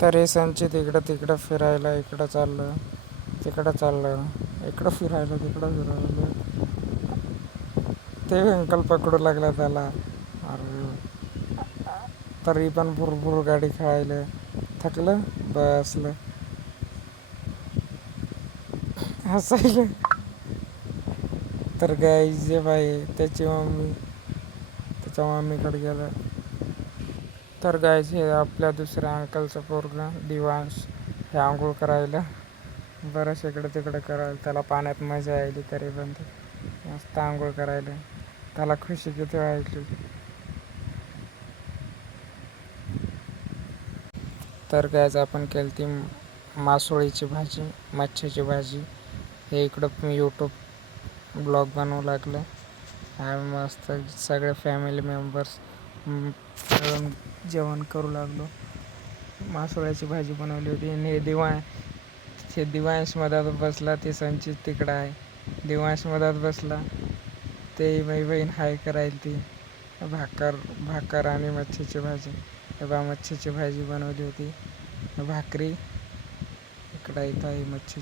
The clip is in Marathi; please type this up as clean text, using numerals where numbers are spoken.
तर हे संचित इकडं तिकडं फिरायला, इकडं चाललं तिकडं चाललं, इकडं फिरायला तिकडं फिरायला. ते अंकल पकडू लागला त्याला. अरे तरी पण भुरभुर गाडी खेळायला. थकलं बसलं हसायला. तर गाईज जे बाई त्याच्या मम्मीकडे गेलं. तर गाईज हे आपल्या दुसऱ्या अंकलचं पोरगं दिवांश हे आंघोळ करायला. बरंच इकडं तिकडं करायला. त्याला पाण्यात मजा यायली तरी पण ते मस्त आंघोळ करायला. त्याला खुशी किती वाटली. तर गाईज आपण केली ती मासोळीची भाजी, मच्छीची भाजी. हे इकडं यूट्यूब ब्लॉग बनवू लागलं. मस्त सगळे फॅमिली मेंबर्स मिळून जेवण करू लागलो. मासोळ्याची भाजी बनवली होती. आणि दिवांश मधात बसला. ते संचित तिकडं आहे. दिवांश मधात बसला. ते माझी बहीण हाय करायला ती भाकर आणि मच्छीची भाजी. तेव्हा मच्छीची भाजी बनवली होती. भाकरी इकडं येत आहे मच्छी.